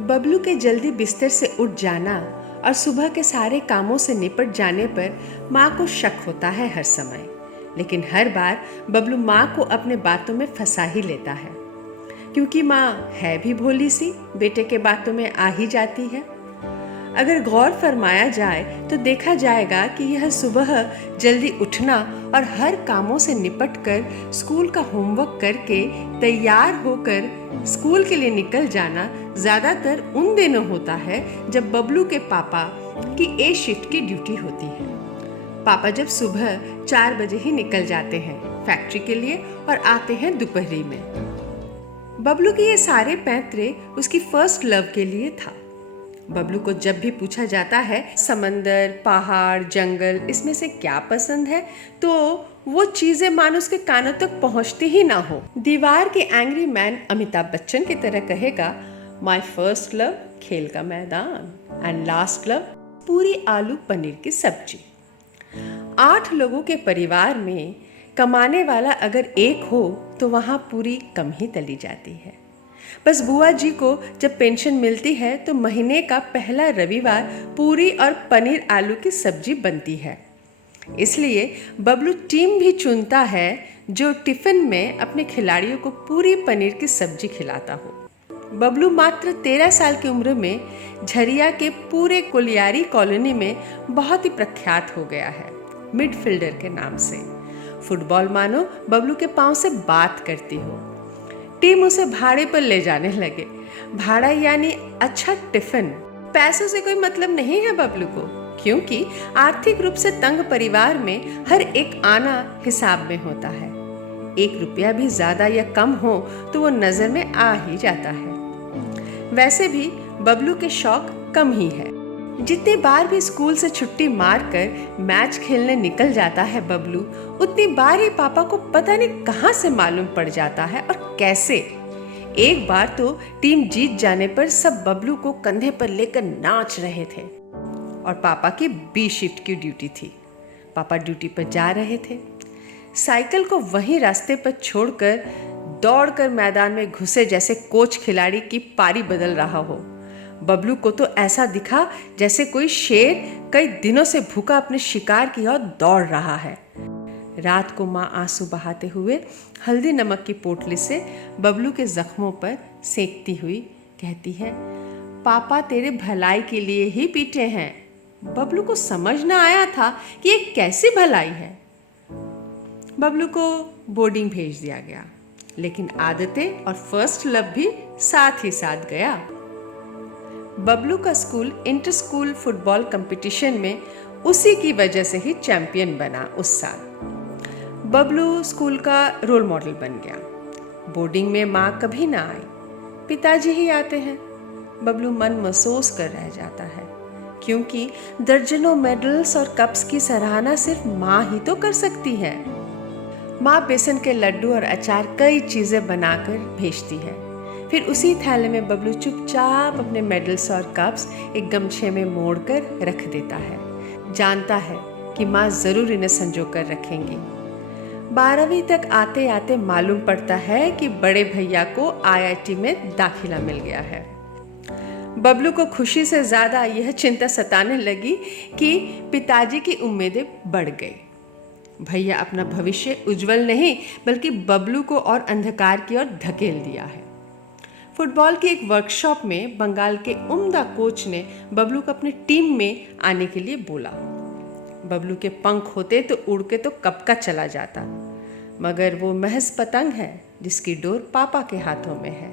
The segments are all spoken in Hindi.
बबलू के जल्दी बिस्तर से उठ जाना और सुबह के सारे कामों से निपट जाने पर माँ को शक होता है हर समय, लेकिन हर बार बबलू माँ को अपने बातों में फंसा ही लेता है, क्योंकि माँ है भी भोली सी, बेटे के बातों में आ ही जाती है। अगर गौर फरमाया जाए तो देखा जाएगा कि यह सुबह जल्दी उठना और हर कामों से निपटकर स्कूल का होमवर्क करके तैयार होकर स्कूल के लिए निकल जाना ज़्यादातर उन दिनों होता है जब बबलू के पापा की ए शिफ्ट की ड्यूटी होती है। पापा जब सुबह 4 बजे ही निकल जाते हैं फैक्ट्री के लिए और आते हैं दोपहरी में। बबलू के ये सारे पैंतरे उसकी फर्स्ट लव के लिए था। बबलू को जब भी पूछा जाता है समंदर, पहाड़, जंगल, इसमें से क्या पसंद है, तो वो चीजें मानो उसके कानों तक पहुंचती ही ना हो। दीवार के एंग्री मैन अमिताभ बच्चन की तरह कहेगा, माय फर्स्ट लव खेल का मैदान एंड लास्ट लव पूरी आलू पनीर की सब्जी। 8 लोगों के परिवार में कमाने वाला अगर एक हो तो वहाँ पूरी कम ही तली जाती है। बस बुआ जी को जब पेंशन मिलती है तो महीने का पहला रविवार पूरी और पनीर आलू की सब्जी बनती है। इसलिए बबलू टीम भी चुनता है जो टिफिन में अपने खिलाड़ियों को पूरी पनीर की सब्जी खिलाता हो। बबलू मात्र 13 साल की उम्र में झरिया के पूरे कोलियारी कॉलोनी में बहुत ही प्रख्यात हो गया है, मिडफील्डर के नाम से। फुटबॉल मानो बबलू के पांव से बात करती हो। टीम उसे भाड़े पर ले जाने लगे। भाड़ा यानी अच्छा टिफिन। पैसों से कोई मतलब नहीं है बबलू को, क्योंकि आर्थिक रूप से तंग परिवार में हर एक आना हिसाब में होता है। 1 रुपया भी ज्यादा या कम हो तो वो नजर में आ ही जाता है। वैसे भी बबलू के शौक कम ही है। जितनी बार भी स्कूल से छुट्टी मारकर मैच खेलने निकल जाता है बबलू, उतनी बार ही पापा को पता नहीं कहां से मालूम पड़ जाता है और कैसे। एक बार तो टीम जीत जाने पर सब बबलू को कंधे पर लेकर नाच रहे थे और पापा की बी शिफ्ट की ड्यूटी थी। पापा ड्यूटी पर जा रहे थे। साइकिल को वहीं रास्ते पर छोड़कर दौड़कर मैदान में घुसे जैसे कोच खिलाड़ी की पारी बदल रहा हो। बबलू को तो ऐसा दिखा जैसे कोई शेर कई दिनों से भूखा अपने शिकार की ओर दौड़ रहा है। रात को माँ आंसू बहाते हुए हल्दी नमक की पोटली से बबलू के जख्मों पर सेंकती हुई कहती है, पापा तेरे भलाई के लिए ही पीटे हैं। बबलू को समझ ना आया था कि ये कैसी भलाई है। बबलू को बोर्डिंग भेज दिया गया, लेकिन आदतें और फर्स्ट लव भी साथ ही साथ गया। बबलू का school inter school football competition में उसी की वजह से ही चैंपियन बना उस साल। बबलू स्कूल का रोल मॉडल बन गया। बोर्डिंग में माँ कभी ना आई, पिताजी ही आते हैं। बबलू मन महसूस कर रह जाता है, क्योंकि दर्जनों मेडल्स और कप्स की सराहना सिर्फ माँ ही तो कर सकती है। माँ बेसन के लड्डू और अचार कई चीज़ें बनाकर भेजती है। फिर उसी थैले में बबलू चुपचाप अपने मेडल्स और कप्स एक गमछे में मोड़कर रख देता है। जानता है कि माँ जरूर इन्हें संजो कर रखेंगी। 12वीं तक आते आते मालूम पड़ता है कि बड़े भैया को IIT में दाखिला मिल गया है। बबलू को खुशी से ज़्यादा यह चिंता सताने लगी कि पिताजी की उम्मीदें बढ़ गई। भैया अपना भविष्य उज्जवल नहीं बल्कि बबलू को और अंधकार की ओर धकेल दिया है। फुटबॉल की एक वर्कशॉप में बंगाल के उम्दा कोच ने बबलू को अपनी टीम में आने के लिए बोला। बबलू के पंख होते तो उड़ के तो कब का चला जाता, मगर वो महज पतंग है जिसकी डोर पापा के हाथों में है।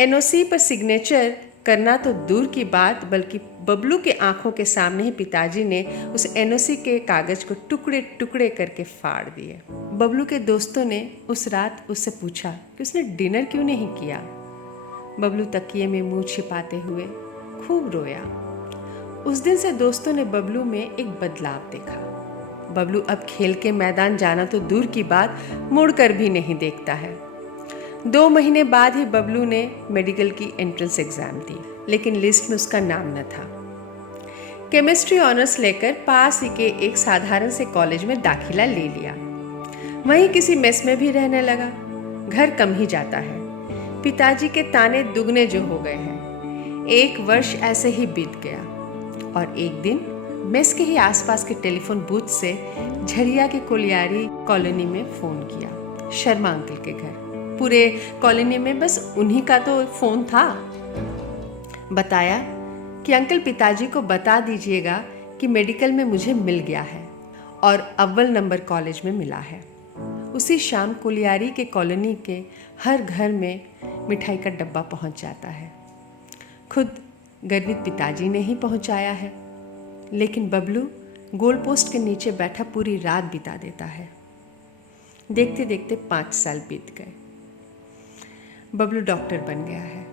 NOC पर सिग्नेचर करना तो दूर की बात, बल्कि बबलू के आंखों के सामने ही पिताजी ने उस NOC के कागज को टुकड़े टुकड़े करके फाड़ दिए। बबलू के दोस्तों ने उस रात उससे पूछा कि उसने डिनर क्यों नहीं किया। बबलू तकिए में मुंह छिपाते हुए खूब रोया। उस दिन से दोस्तों ने बबलू में एक बदलाव देखा। बबलू अब खेल के मैदान जाना तो दूर की बात, मुड़कर भी नहीं देखता है। 2 महीने बाद ही बबलू ने मेडिकल की एंट्रेंस एग्जाम दी, लेकिन लिस्ट में उसका नाम न था। केमिस्ट्री ऑनर्स लेकर पास ही के एक साधारण से कॉलेज में दाखिला ले लिया। वहीं किसी मेस में भी रहने लगा। घर कम ही जाता है। पिताजी के ताने दुगने जो हो गए हैं। 1 वर्ष ऐसे ही बीत गया और एक दिन मेस के ही आसपास के टेलीफोन बूथ से झरिया के कोलियारी कॉलोनी में फ़ोन किया, शर्मा अंकल के घर। पूरे कॉलोनी में बस उन्हीं का तो फ़ोन था। बताया कि अंकल पिताजी को बता दीजिएगा कि मेडिकल में मुझे मिल गया है और अव्वल नंबर कॉलेज में मिला है। उसी शाम कोलियारी के कॉलोनी के हर घर में मिठाई का डब्बा पहुंच जाता है। खुद गर्वित पिताजी ने ही पहुंचाया है, लेकिन बबलू गोल पोस्ट के नीचे बैठा पूरी रात बिता देता है। देखते देखते 5 साल बीत गए। बबलू डॉक्टर बन गया है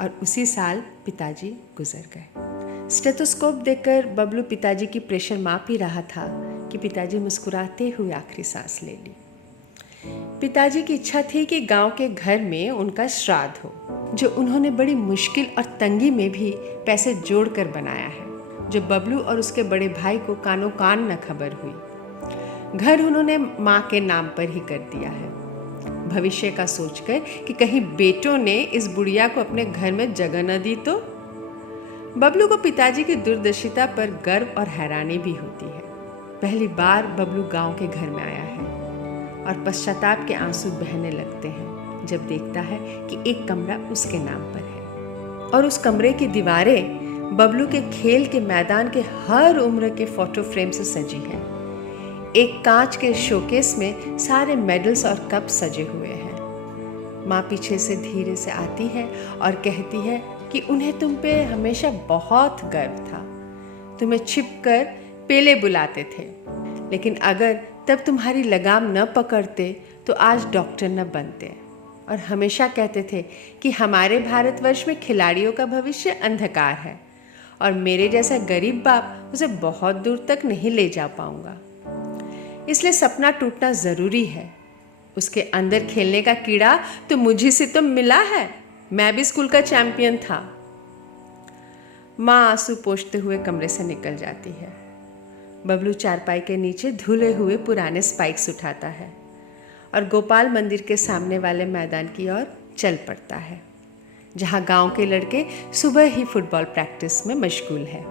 और उसी साल पिताजी गुजर गए। स्टेथोस्कोप देखकर बबलू पिताजी की प्रेशर माप ही रहा था कि पिताजी मुस्कुराते हुए आखिरी सांस ले ली। पिताजी की इच्छा थी कि गांव के घर में उनका श्राद्ध हो, जो उन्होंने बड़ी मुश्किल और तंगी में भी पैसे जोड़कर बनाया है, जो बबलू और उसके बड़े भाई को कानो कान न खबर हुई। घर उन्होंने माँ के नाम पर ही कर दिया है, भविष्य का सोचकर कि कहीं बेटों ने इस बुढ़िया को अपने घर में जगह न दी तो। बबलू को पिताजी की दूरदर्शिता पर गर्व और हैरानी भी होती है। पहली बार बबलू गांव के घर में आया है और पश्चाताप के आंसू बहने लगते हैं जब देखता है कि एक कमरा उसके नाम पर है और उस कमरे की दीवारें बबलू के खेल के मैदान के हर उम्र के फोटो फ्रेम से सजी है। एक कांच के शोकेस में सारे मेडल्स और कप सजे हुए हैं। माँ पीछे से धीरे से आती है और कहती है कि उन्हें तुम पे हमेशा बहुत गर्व था, तुम्हें छिपकर पेले बुलाते थे, लेकिन अगर तब तुम्हारी लगाम न पकड़ते तो आज डॉक्टर न बनते। और हमेशा कहते थे कि हमारे भारतवर्ष में खिलाड़ियों का भविष्य अंधकार है और मेरे जैसा गरीब बाप उसे बहुत दूर तक नहीं ले जा पाऊंगा। इसलिए सपना टूटना ज़रूरी है। उसके अंदर खेलने का कीड़ा तो मुझे से तो मिला है, मैं भी स्कूल का चैंपियन था। माँ आंसू पोंछते हुए कमरे से निकल जाती है। बबलू चारपाई के नीचे धुले हुए पुराने स्पाइक्स उठाता है और गोपाल मंदिर के सामने वाले मैदान की ओर चल पड़ता है, जहाँ गांव के लड़के सुबह ही फुटबॉल प्रैक्टिस में मशगूल है।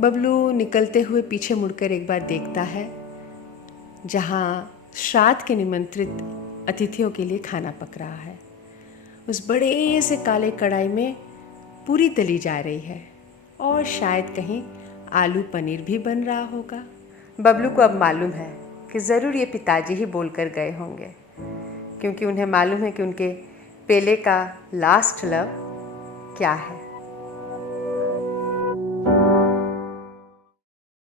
बबलू निकलते हुए पीछे मुड़कर एक बार देखता है, जहाँ श्राद्ध के निमंत्रित अतिथियों के लिए खाना पक रहा है। उस बड़े से काले कढ़ाई में पूरी तली जा रही है और शायद कहीं आलू पनीर भी बन रहा होगा। बबलू को अब मालूम है कि ज़रूर ये पिताजी ही बोलकर गए होंगे, क्योंकि उन्हें मालूम है कि उनके पेले का लास्ट लव क्या है।